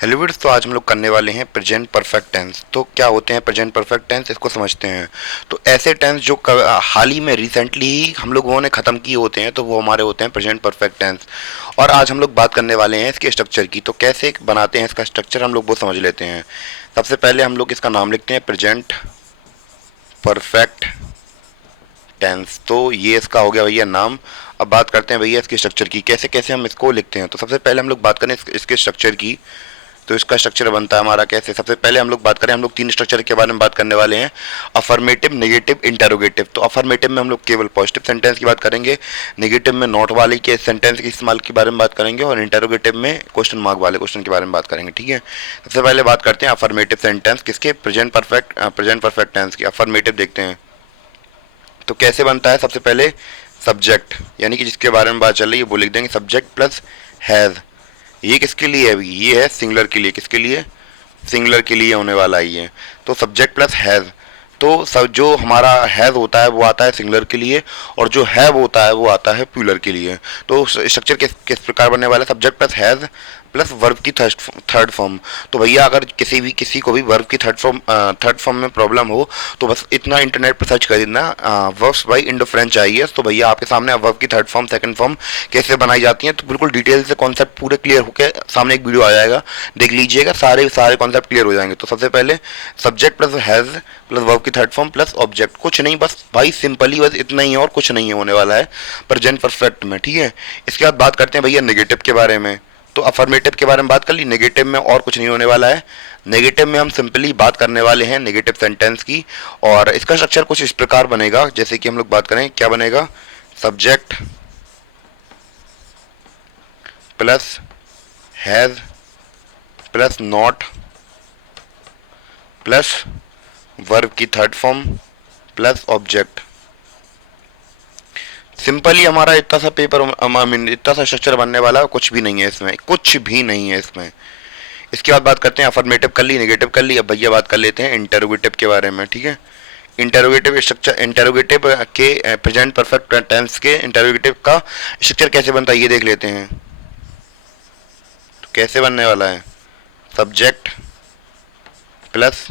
Hello weeds, तो आज हम लोग करने वाले हैं प्रेजेंट परफेक्ट टेंस। तो क्या होते हैं प्रेजेंट परफेक्ट टेंस, इसको समझते हैं। तो ऐसे टेंस जो हाल ही में रिसेंटली ही हम लोगों ने ख़त्म किए होते हैं, तो वो हमारे होते हैं प्रेजेंट परफेक्ट टेंस। और आज हम लोग बात करने वाले हैं इसके स्ट्रक्चर की। तो कैसे बनाते हैं इसका स्ट्रक्चर, हम लोग वो समझ लेते हैं। सबसे पहले हम लोग इसका नाम लिखते हैं प्रेजेंट परफेक्ट टेंस। तो ये इसका हो गया भैया नाम। अब बात करते हैं भैया इसके स्ट्रक्चर की, कैसे कैसे हम इसको लिखते हैं। तो सबसे पहले हम लोग बात करें इसके स्ट्रक्चर की। तो इसका स्ट्रक्चर बनता है हमारा कैसे। सबसे पहले हम लोग बात करें, हम लोग तीन स्ट्रक्चर के बारे में बात करने वाले हैं, अफर्मेटिव, नेगेटिव, इंटेरोगेटिव। तो अफर्मेटिव में हम लोग केवल पॉजिटिव सेंटेंस की बात करेंगे, नेगेटिव में नॉट वाले के सेंटेंस के इस्तेमाल के बारे में बात करेंगे, और इंटेरोगेटिव में क्वेश्चन मार्क वाले क्वेश्चन के बारे में बात करेंगे। ठीक है, सबसे पहले बात करते हैं अफर्मेटिव सेंटेंस किसके, प्रेजेंट परफेक्ट टेंस की। अफर्मेटिव देखते हैं तो कैसे बनता है। सबसे पहले सब्जेक्ट, यानी कि जिसके बारे में बात चल रही है वो लिख देंगे, सब्जेक्ट प्लस हैज़। ये किसके लिए है, ये है सिंगुलर के लिए। किसके लिए, सिंगुलर के लिए होने वाला ही है। तो सब्जेक्ट प्लस हैज़। तो सब जो हमारा हैज़ होता है वो आता है सिंगुलर के लिए, और जो हैव होता है वो आता है प्लूरल के लिए। तो स्ट्रक्चर किस किस प्रकार बनने वाला है, subject plus has plus verb की थर्ड फॉर्म। तो भैया अगर किसी को भी वर्ब की थर्ड फॉर्म में प्रॉब्लम हो तो बस इतना इंटरनेट पर सर्च कर देना, verbs by Indo French IAS. तो भैया आपके सामने वर्ब की थर्ड फॉर्म सेकंड फॉर्म कैसे बनाई जाती हैं, तो बिल्कुल डिटेल से कॉन्सेप्ट पूरे क्लियर होकर सामने एक वीडियो आ जाएगा, देख लीजिएगा, सारे सारे कॉन्सेप्ट क्लियर हो जाएंगे। तो सबसे पहले subject plus has plus verb की थर्ड फॉर्म प्लस ऑब्जेक्ट, कुछ नहीं, बस भाई सिंपली बस इतना ही है और कुछ नहीं है होने वाला है प्रेजेंट परफेक्ट में। ठीक है, इसके बाद बात करते हैं भैया नेगेटिव के बारे में। तो अफर्मेटिव के बारे में बात कर ली, नेगेटिव में और कुछ नहीं होने वाला है। नेगेटिव में हम सिंपली बात करने वाले हैं नेगेटिव सेंटेंस की, और इसका स्ट्रक्चर कुछ इस प्रकार बनेगा, जैसे कि हम लोग बात करें क्या बनेगा, subject plus has plus not plus verb की third form plus object. Simply हमारा इतना सा पेपर, इतना सा स्ट्रक्चर बनने वाला है, कुछ भी नहीं है इसमें, कुछ भी नहीं है इसमें। इसके बाद बात करते हैं, अफर्मेटिव कर ली, नेगेटिव कर ली, अब भैया बात कर लेते हैं इंटेरोगेटिव के बारे में। ठीक है, इंटेरोगेटिव स्ट्रक्चर, इंटेरोगेटिव के प्रेजेंट परफेक्ट टेंस के इंटेरोगेटिव का स्ट्रक्चर कैसे बनता है ये देख लेते हैं। तो कैसे बनने वाला है, सब्जेक्ट प्लस,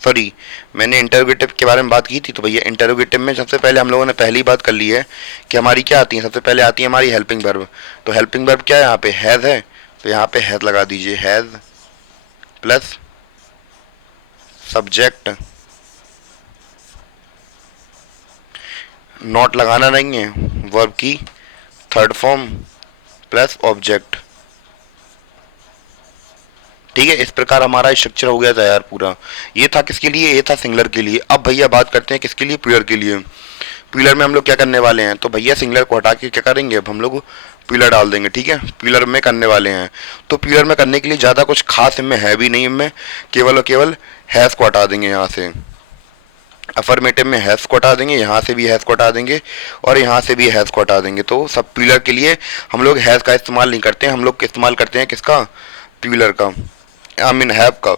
सॉरी मैंने इंटरोगेटिव के बारे में बात की थी। तो भैया इंटरोगेटिव में सबसे पहले हम लोगों ने पहली बात कर ली है कि हमारी क्या आती है, सबसे पहले आती है हमारी हेल्पिंग वर्ब। तो हेल्पिंग वर्ब क्या है, यहाँ पे हैज़ है, तो यहाँ पे हैज़ लगा दीजिए, हैज़ प्लस सब्जेक्ट, नॉट लगाना नहीं है, वर्ब की थर्ड फॉर्म प्लस ऑब्जेक्ट। ठीक है, इस प्रकार हमारा स्ट्रक्चर हो गया तैयार पूरा। ये था किसके लिए, ये था सिंगुलर के लिए। अब भैया बात करते हैं किसके लिए, प्लूरल के लिए। प्लूरल में हम लोग क्या करने वाले हैं, तो भैया सिंगुलर को हटा के क्या करेंगे, अब हम लोग प्लूरल डाल देंगे। ठीक है, प्लूरल में करने वाले हैं। तो प्लूरल में करने के लिए ज़्यादा कुछ खास इनमें है भी नहीं, इनमें केवल और केवल हैज़ को हटा देंगे यहाँ से। अफर्मेटिव में हैज़ को हटा देंगे, यहाँ से भी हैज़ को हटा देंगे, और यहाँ से भी हैज़ को हटा देंगे। तो सब प्लूरल के लिए हम लोग हैज़ का इस्तेमाल नहीं करते हैं, हम लोग इस्तेमाल करते हैं किसका, प्लूरल का, आई मीन हैव का।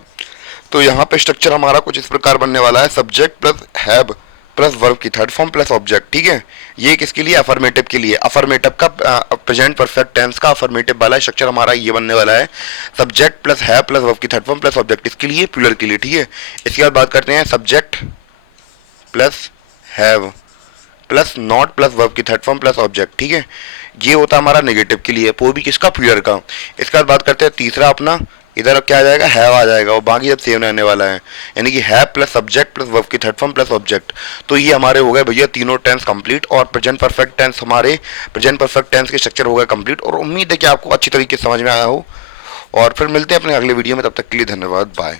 तो यहाँ पे स्ट्रक्चर हमारा कुछ इस प्रकार बनने वाला है, subject plus have plus verb की थर्ड फॉर्म प्लस ऑब्जेक्ट। ठीक है, ये किसके लिए, अफर्मेटिव के लिए। अफर्मेटिव का प्रेजेंट परफेक्ट टेंस का अफर्मेटिव वाला स्ट्रक्चर हमारा ये बनने वाला है, subject plus have plus verb की थर्ड फॉर्म प्लस ऑब्जेक्ट, इसके लिए प्लूरल के लिए। ठीक है, इसके बाद बात करते हैं subject plus have plus not plus verb की थर्ड फॉर्म प्लस ऑब्जेक्ट। ठीक है, ये होता है हमारा नेगेटिव के लिए, वो भी किसका, प्लूरल का। इसके बाद बात करते हैं तीसरा अपना, इधर अब क्या आ जाएगा, हैव आ जाएगा, और बाकी जब सेम रहने वाला है, यानी कि have plus subject plus verb की थर्ड फॉर्म प्लस ऑब्जेक्ट। तो ये हमारे हो गए भैया तीनों टेंस कंप्लीट, और प्रेजेंट परफेक्ट टेंस, हमारे प्रेजेंट परफेक्ट टेंस के स्ट्रक्चर हो गए कंप्लीट। और उम्मीद है कि आपको अच्छी तरीके से समझ में आया हो, और फिर मिलते हैं अपने अगले वीडियो में, तब तक के लिए धन्यवाद, बाय।